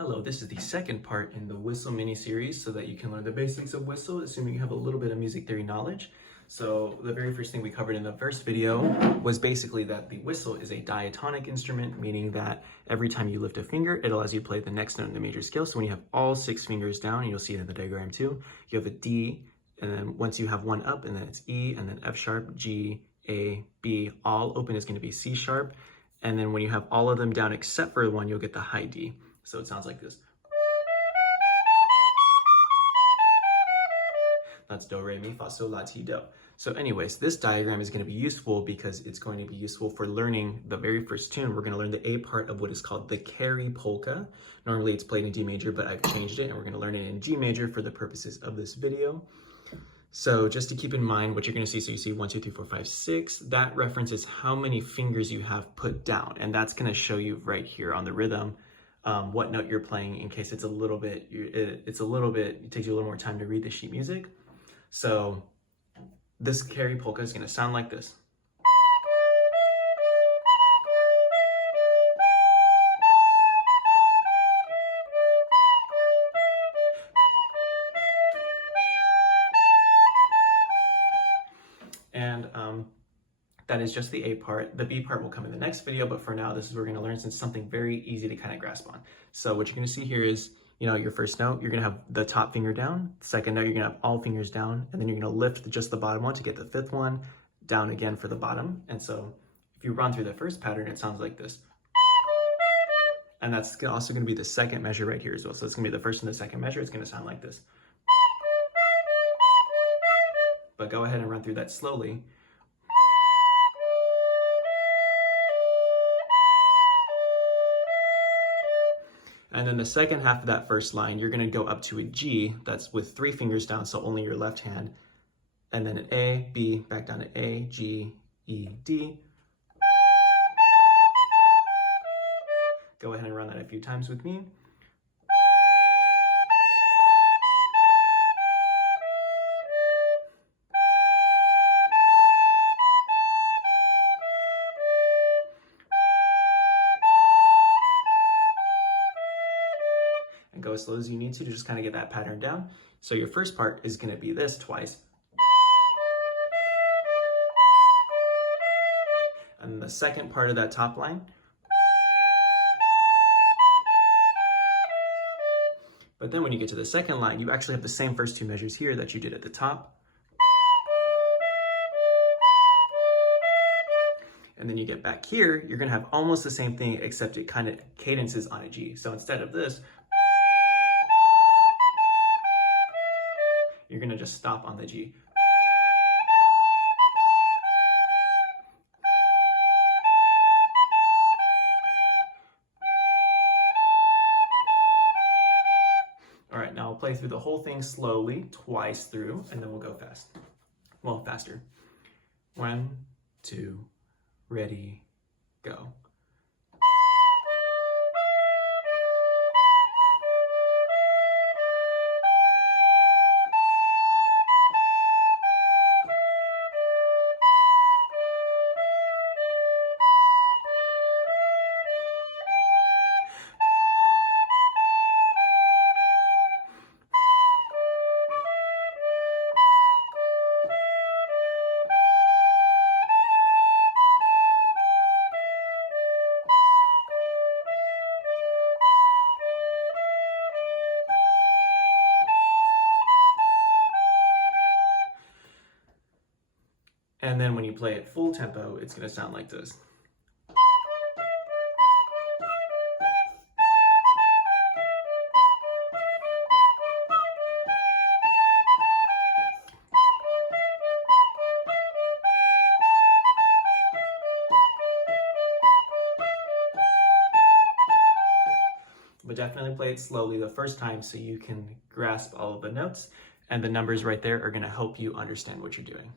Hello, this is the second part in the whistle mini-series so that you can learn the basics of whistle, assuming you have a little bit of music theory knowledge. So the very first thing we covered in the first video was basically that the whistle is a diatonic instrument, meaning that every time you lift a finger, it allows you to play the next note in the major scale. So when you have all 6 fingers down, and you'll see it in the diagram too, you have a D, and then once you have one up, and then it's E, and then F sharp, G, A, B, all open is going to be C sharp. And then when you have all of them down except for one, you'll get the high D. So it sounds like this. That's do, re, mi, fa, sol, la, ti, do. So anyways, this diagram is going to be useful because it's going to be useful for learning the very first tune. We're going to learn the A part of what is called the Kerry polka. Normally it's played in D major, but I've changed it and we're going to learn it in G major for the purposes of this video. So just to keep in mind what you're going to see, so you see 1, 2, 3, 4, 5, 6, that references how many fingers you have put down. And that's going to show you right here on the rhythm what note you're playing in case it's a little bit, it takes you a little more time to read the sheet music. So this Kerry polka is going to sound like this. And that is just the A part. The B part will come in the next video, but for now, this is what we're going to learn since it's something very easy to kind of grasp on. So what you're going to see here is, your first note, you're going to have the top finger down. Second note, you're going to have all fingers down, and then you're going to lift just the bottom one to get the fifth one, down again for the bottom. And so if you run through the first pattern, it sounds like this. And that's also going to be the second measure right here as well. So it's going to be the first and the second measure. It's going to sound like this. But go ahead and run through that slowly. And then the second half of that first line, you're going to go up to a G, that's with 3 fingers down, so only your left hand. And then an A, B, back down to A, G, E, D. Go ahead and run that a few times with me. And go as slow as you need to just kind of get that pattern down. So your first part is going to be this twice. And the second part of that top line. But then when you get to the second line, you actually have the same first 2 measures here that you did at the top. And then you get back here, you're going to have almost the same thing, except it kind of cadences on a G. So instead of this, you're going to just stop on the G. All right, now I'll play through the whole thing slowly, twice through, and then we'll go fast. Well, faster. 1, 2, ready, go. And then when you play it full tempo, it's going to sound like this. But definitely play it slowly the first time so you can grasp all of the notes, and the numbers right there are going to help you understand what you're doing.